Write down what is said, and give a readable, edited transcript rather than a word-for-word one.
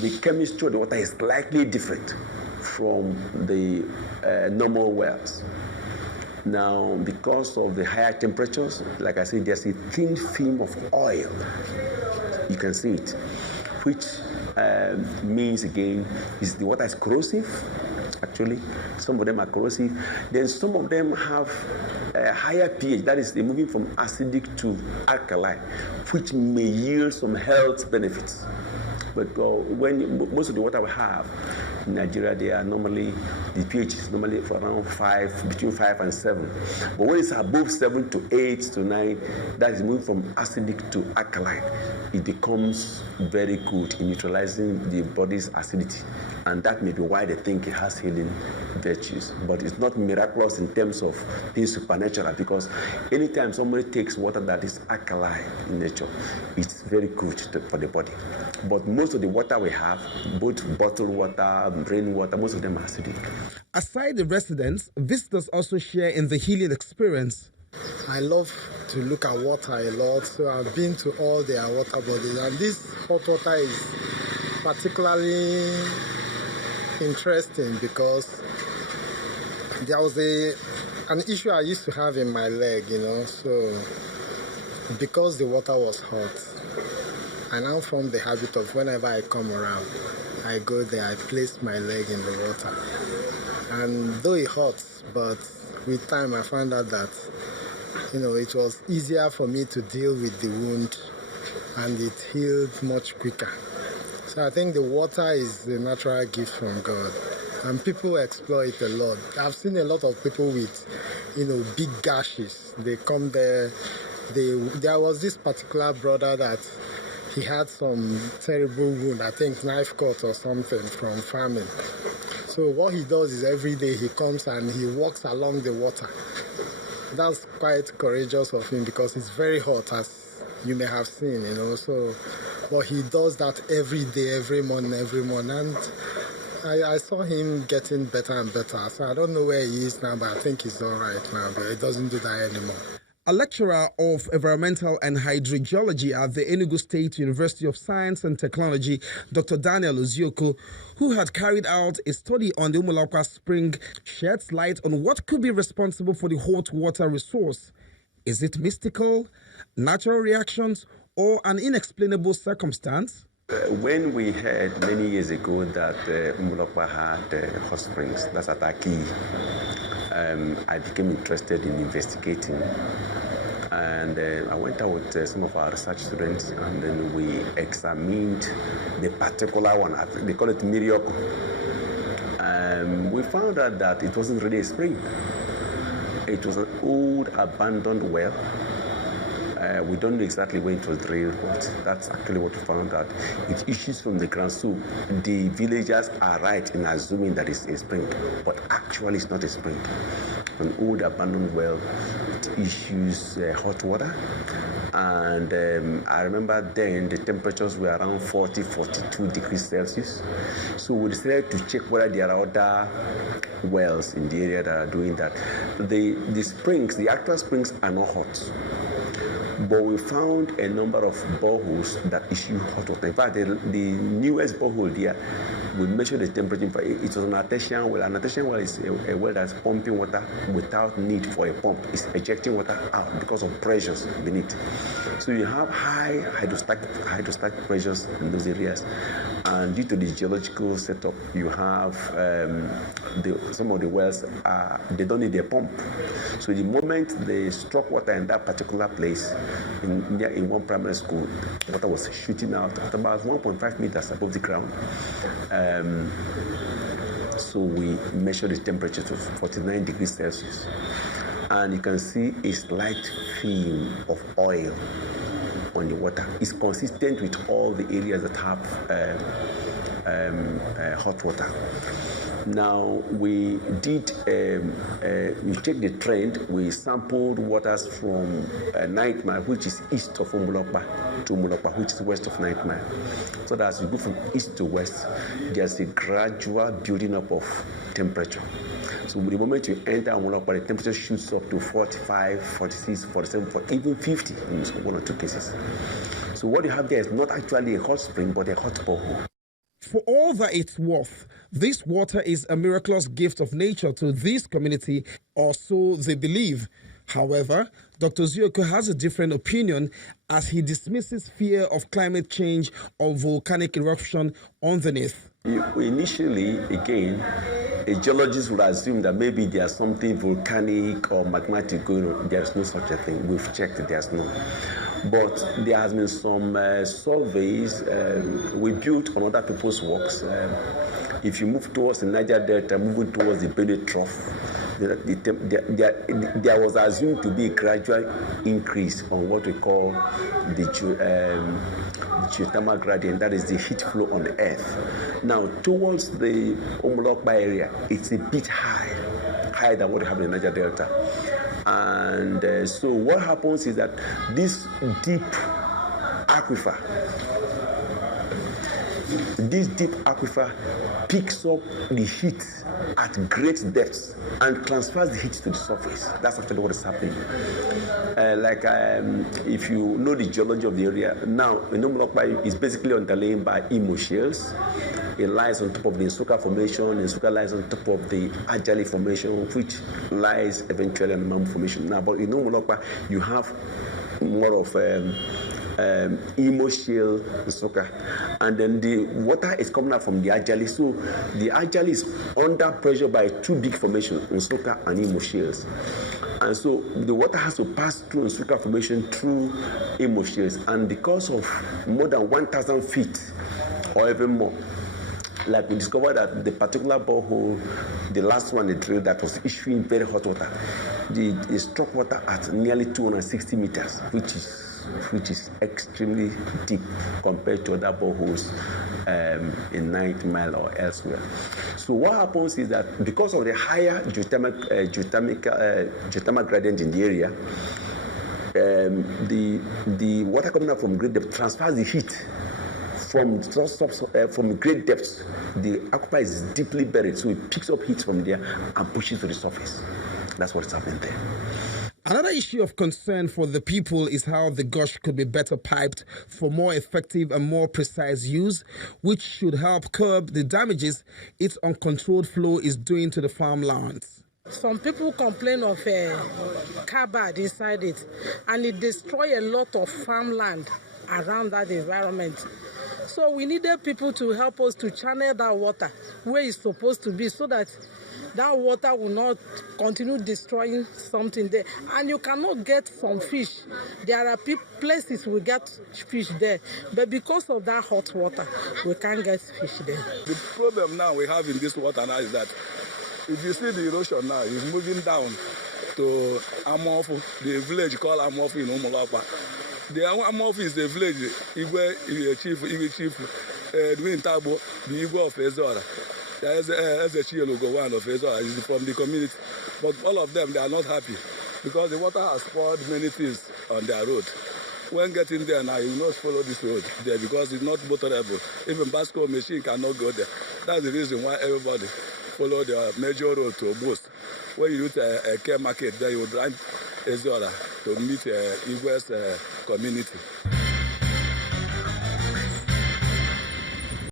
the chemistry of the water is slightly different from the normal wells. Now, because of the higher temperatures, like I said, there's a thin film of oil. You can see it, which means again is the water is corrosive. Actually, some of them are corrosive. Then some of them have a higher pH. That is, they're moving from acidic to alkaline, which may yield some health benefits. But when most of the water we have in Nigeria, they are normally, the pH is normally for around 5, between 5 and 7. But when it's above 7 to 8 to 9, that is moving from acidic to alkaline. It becomes very good in neutralizing the body's acidity. And that may be why they think it has healing virtues. But it's not miraculous in terms of being supernatural, because anytime somebody takes water that is alkaline in nature, it's very good for the body. But most of the water we have, both bottled water, rainwater, most of them are acidic. Aside the residents, visitors also share in the healing experience. I love to look at water a lot, so I've been to all their water bodies, and this hot water is particularly interesting because there was an issue I used to have in my leg, so because the water was hot, I now formed the habit of whenever I come around, I go there, I place my leg in the water. And though it hurts, but with time I found out that, it was easier for me to deal with the wound and it healed much quicker. So I think the water is a natural gift from God and people explore it a lot. I've seen a lot of people with, big gashes. They come there. There was this particular brother that he had some terrible wound, I think knife cut or something from farming. So what he does is every day he comes and he walks along the water. That's quite courageous of him because it's very hot, as you may have seen, So, but he does that every day, every morning. And I saw him getting better and better. So I don't know where he is now, but I think he's all right now. But he doesn't do that anymore. A lecturer of environmental and hydrogeology at the Enugu State University of Science and Technology, Dr. Daniel Uzioko, who had carried out a study on the Umulapa Spring, sheds light on what could be responsible for the hot water resource. Is it mystical, natural reactions, or an inexplainable circumstance? When we heard many years ago that Umulapa had hot springs, that's at Aki, I became interested in investigating. And I went out with some of our research students, and then we examined the particular one. They call it Miracle. We found out that it wasn't really a spring. It was an old abandoned well. We don't know exactly when it was drilled, but that's actually what we found out. It issues from the ground, so the villagers are right in assuming that it's a spring, but actually it's not a spring. An old abandoned well, it issues hot water, and I remember then the temperatures were around 40, 42 degrees Celsius. So we decided to check whether there are other wells in the area that are doing that. The springs, the actual springs are not hot. But we found a number of boreholes that issue hot water. In fact, the newest borehole there, we measured the temperature. It was an artesian well. An artesian well is a well that's pumping water without need for a pump. It's ejecting water out because of pressures beneath. So you have high hydrostatic pressures in those areas. And due to the geological setup, you have some of the wells, they don't need a pump. So the moment they struck water in that particular place, in one primary school, water was shooting out at about 1.5 meters above the ground. So we measured the temperature to 49 degrees Celsius. And you can see a slight film of oil on the water. It's consistent with all the areas that have hot water. Now, we did, we checked the trend. We sampled waters from Ninth Mile, which is east of Umulapa, to Umulapa, which is west of Ninth Mile. So that as you go from east to west, there's a gradual building up of temperature. So the moment you enter Umulapa, the temperature shoots up to 45, 46, 47, even 50 in one or two cases. So what you have there is not actually a hot spring, but a hot borehole. For all that it's worth, this water is a miraculous gift of nature to this community, or so they believe. However, Dr. Zioko has a different opinion as he dismisses fear of climate change or volcanic eruption underneath. Initially, again, a geologist would assume that maybe there's something volcanic or magmatic going on. There's no such a thing. We've checked, there's none. But there has been some surveys we built on other people's works. If you move towards the Niger Delta, moving towards the Benue Trough, there was assumed to be a gradual increase on what we call the geothermal gradient, that is the heat flow on the earth. Now, towards the Omolokpa area, it's a bit higher than what we have in the Niger Delta. And so what happens is that this deep aquifer picks up the heat at great depths and transfers the heat to the surface. That's actually what is happening. If you know the geology of the area, now Enugu is basically underlain by Imo shales. It lies on top of the Nsuka Formation. Nsuka lies on top of the Ajali Formation, which lies eventually on the Mamu Formation. Now, but in Enugu, you have more of Imo shale Nsuka, and then the water is coming out from the Ajali. So the Ajali is under pressure by two big formations, Nsuka and Imo shales. And so the water has to pass through Nsuka Formation through Imo shales. And because of more than 1,000 feet or even more, like we discovered that the particular borehole, the last one they drilled that was issuing very hot water, they struck water at nearly 260 meters, which is extremely deep compared to other boreholes in 9th Mile or elsewhere. So what happens is that because of the higher geothermal gradient in the area, the water coming out from great depth transfers the heat from great depths. The aquifer is deeply buried, so it picks up heat from there and pushes to the surface. That's what's happening there. Another issue of concern for the people is how the gush could be better piped for more effective and more precise use, which should help curb the damages its uncontrolled flow is doing to the farmlands. Some people complain of carbide inside it, and it destroys a lot of farmland around that environment. So we needed people to help us to channel that water where it's supposed to be, so that that water will not continue destroying something there. And you cannot get some fish. There are places we get fish there, but because of that hot water, we can't get fish there. The problem now we have in this water now is that if you see the erosion now, it's moving down to Amofu, the village called Amofu in Umulapa. The Amofu is the village, Igwe chief, Edwin Tabo, the Igwe of Ezora. There is a Chiologo, one of Ezora, is from the community. But all of them, they are not happy because the water has spoiled many things on their road. When getting there now, you must follow this road there because it's not motorable. Even Basco machine cannot go there. That's the reason why everybody follow the major road to Boost. When you do a care market, there you drive Ezora to meet Igwe's community.